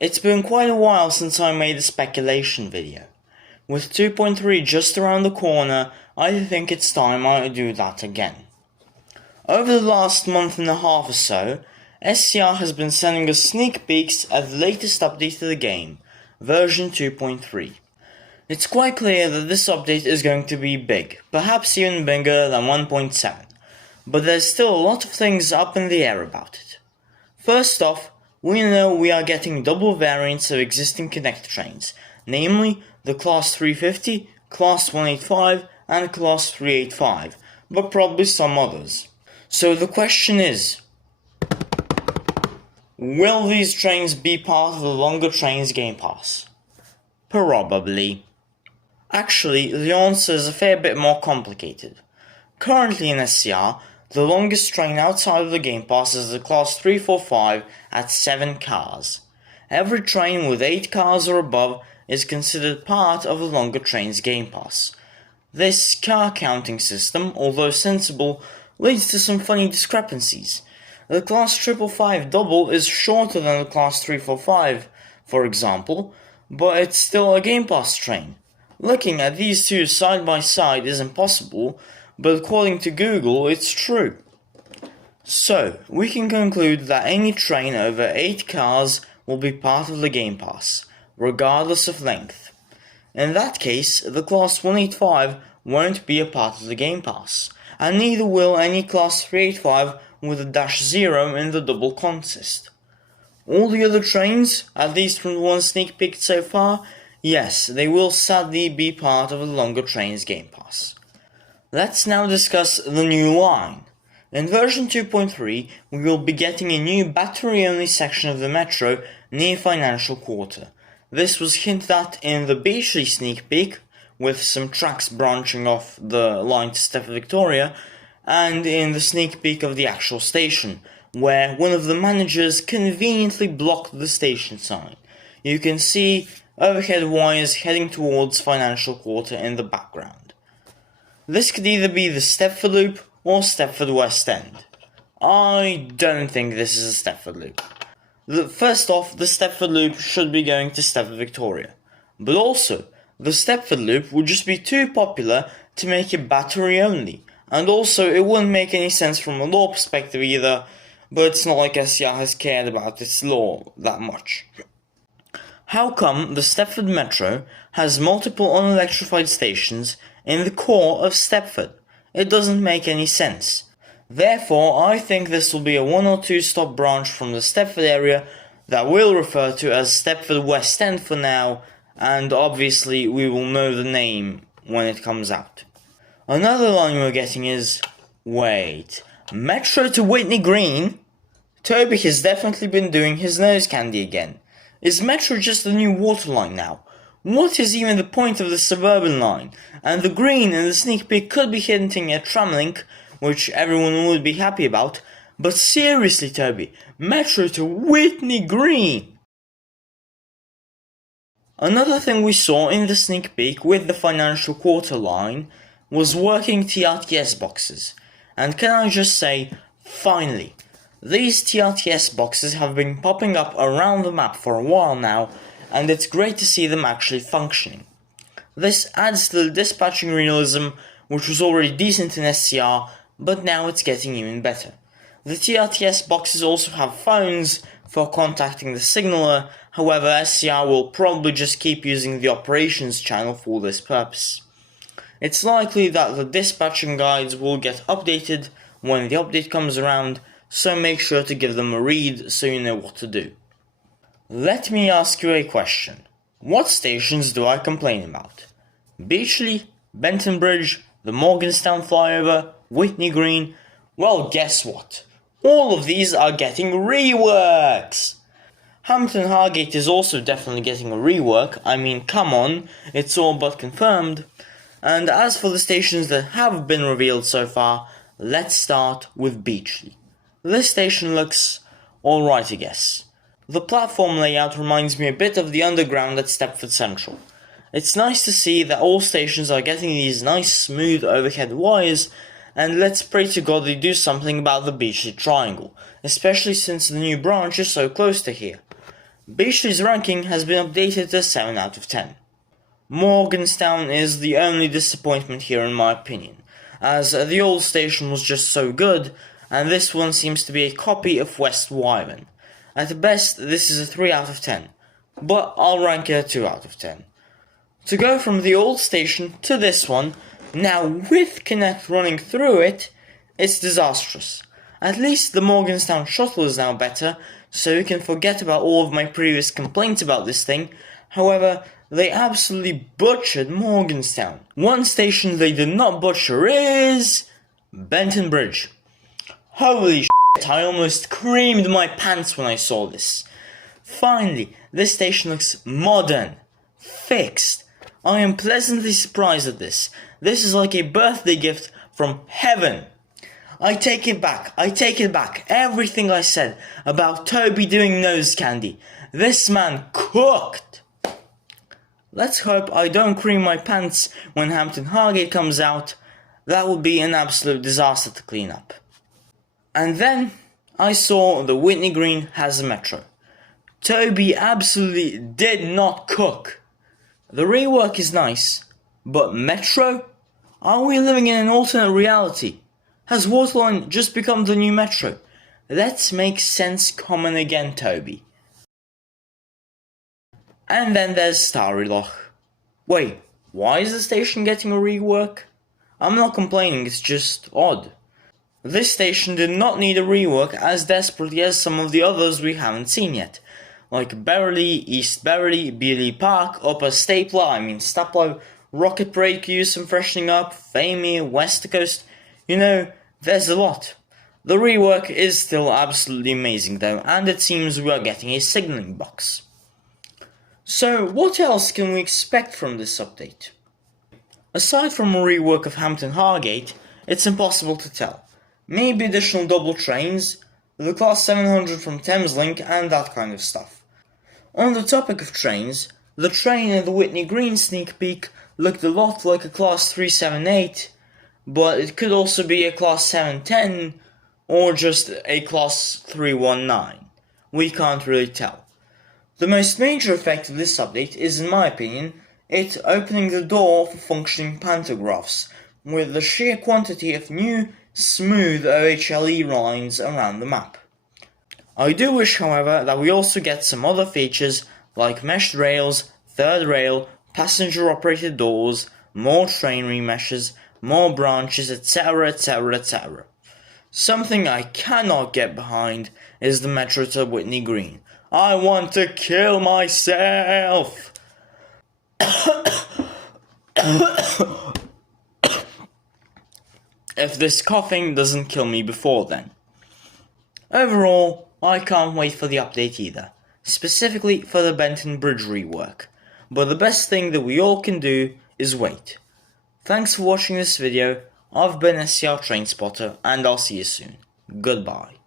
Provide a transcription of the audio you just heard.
It's been quite a while since I made a speculation video. With 2.3 just around the corner, I think it's time I do that again. Over the last month and a half or so, SCR has been sending us sneak peeks at the latest update to the game, version 2.3. It's quite clear that this update is going to be big, perhaps even bigger than 1.7, but there's still a lot of things up in the air about it. First off, we know we are getting double variants of existing connector trains, namely the Class 350, Class 185 and Class 385, but probably some others. So the question is, will these trains be part of the longer trains Game Pass? Probably. Actually, the answer is a fair bit more complicated. Currently in SCR, the longest train outside of the Game Pass is the Class 345 at 7 cars. Every train with 8 cars or above is considered part of the longer trains Game Pass. This car counting system, although sensible, leads to some funny discrepancies. The Class 555 double is shorter than the Class 345, for example, but it's still a Game Pass train. Looking at these two side by side is impossible, but according to Google, it's true. So, we can conclude that any train over 8 cars will be part of the Game Pass, regardless of length. In that case, the Class 185 won't be a part of the Game Pass, and neither will any Class 385 with a -0 in the double consist. All the other trains, at least from the one sneak peeked so far, yes, they will sadly be part of the longer trains Game Pass. Let's now discuss the new line. In version 2.3, we will be getting a new battery-only section of the metro near Financial Quarter. This was hinted at in the Beachley sneak peek, with some tracks branching off the line to Stepford Victoria, and in the sneak peek of the actual station, where one of the managers conveniently blocked the station sign. You can see overhead wires heading towards Financial Quarter in the background. This could either be the Stepford Loop or Stepford West End. I don't think this is a Stepford Loop. First off, the Stepford Loop should be going to Stepford Victoria, but also, the Stepford Loop would just be too popular to make it battery only, and also it wouldn't make any sense from a law perspective either, but it's not like SCR has cared about its law that much. How come the Stepford Metro has multiple unelectrified stations in the core of Stepford? It doesn't make any sense. Therefore, I think this will be a 1 or 2 stop branch from the Stepford area that we'll refer to as Stepford West End for now, and obviously we will know the name when it comes out. Another line we're getting is, wait, Metro to Whitney Green? Toby has definitely been doing his nose candy again. Is Metro just a new water line now? What is even the point of the suburban line? And the green in the sneak peek could be hinting at tramlink, which everyone would be happy about, but seriously Toby, Metro to Whitney Green! Another thing we saw in the sneak peek with the Financial Quarter line was working TRTS boxes, and can I just say, finally! These TRTS boxes have been popping up around the map for a while now, and it's great to see them actually functioning. This adds to the dispatching realism, which was already decent in SCR, but now it's getting even better. The TRTS boxes also have phones for contacting the signaller, however SCR will probably just keep using the operations channel for this purpose. It's likely that the dispatching guides will get updated when the update comes around, so make sure to give them a read so you know what to do. Let me ask you a question. What stations do I complain about? Beachley, Benton Bridge, the Morganstown flyover, Whitney Green? Well, guess what? All of these are getting reworks! Hampton Hargate is also definitely getting a rework, I mean come on, it's all but confirmed. And as for the stations that have been revealed so far, let's start with Beachley. This station looks alright I guess. The platform layout reminds me a bit of the underground at Stepford Central. It's nice to see that all stations are getting these nice smooth overhead wires, and let's pray to God they do something about the Beachley Triangle, especially since the new branch is so close to here. Beachley's ranking has been updated to 7 out of 10. Morganstown is the only disappointment here in my opinion, as the old station was just so good, and this one seems to be a copy of West Wyvern. At best, this is a 3 out of 10, but I'll rank it a 2 out of 10. To go from the old station to this one, now with Connect running through it, it's disastrous. At least the Morganstown shuttle is now better, so you can forget about all of my previous complaints about this thing. However, they absolutely butchered Morganstown. One station they did not butcher is Benton Bridge. Holy shit, I almost creamed my pants when I saw this. Finally, this station looks modern, fixed. I am pleasantly surprised at this. This is like a birthday gift from heaven. I take it back. Everything I said about Toby doing nose candy. This man cooked. Let's hope I don't cream my pants when Hampton Hargate comes out. That would be an absolute disaster to clean up. And then I saw the Whitney Green has a metro. Toby absolutely did not cook. The rework is nice, but metro? Are we living in an alternate reality? Has Waterline just become the new metro? Let's make sense common again, Toby. And then there's Starryloch. Wait, why is the station getting a rework? I'm not complaining, it's just odd. This station did not need a rework as desperately as some of the others we haven't seen yet, like Beverly, East Beverly, Beeley Park, Upper Stapler, Rocket Parade could use some freshening up, Famey, West Coast, there's a lot. The rework is still absolutely amazing though, and it seems we are getting a signalling box. So what else can we expect from this update? Aside from a rework of Hampton Hargate, it's impossible to tell. Maybe additional double trains, the Class 700 from Thameslink and that kind of stuff. On the topic of trains, the train in the Whitney Green sneak peek looked a lot like a Class 378, but it could also be a Class 710 or just a Class 319. We can't really tell. The most major effect of this update is, in my opinion, it opening the door for functioning pantographs, with the sheer quantity of new, smooth OHLE lines around the map. I do wish, however, that we also get some other features like meshed rails, third rail, passenger-operated doors, more train remeshes, more branches, etc. etc. Something I cannot get behind is the metro to Whitney Green. I want to kill myself! If this coughing doesn't kill me before then. Overall, I can't wait for the update either, specifically for the Benton Bridge rework, but the best thing that we all can do is wait. Thanks for watching this video. I've been SCR Train Spotter, and I'll see you soon. Goodbye.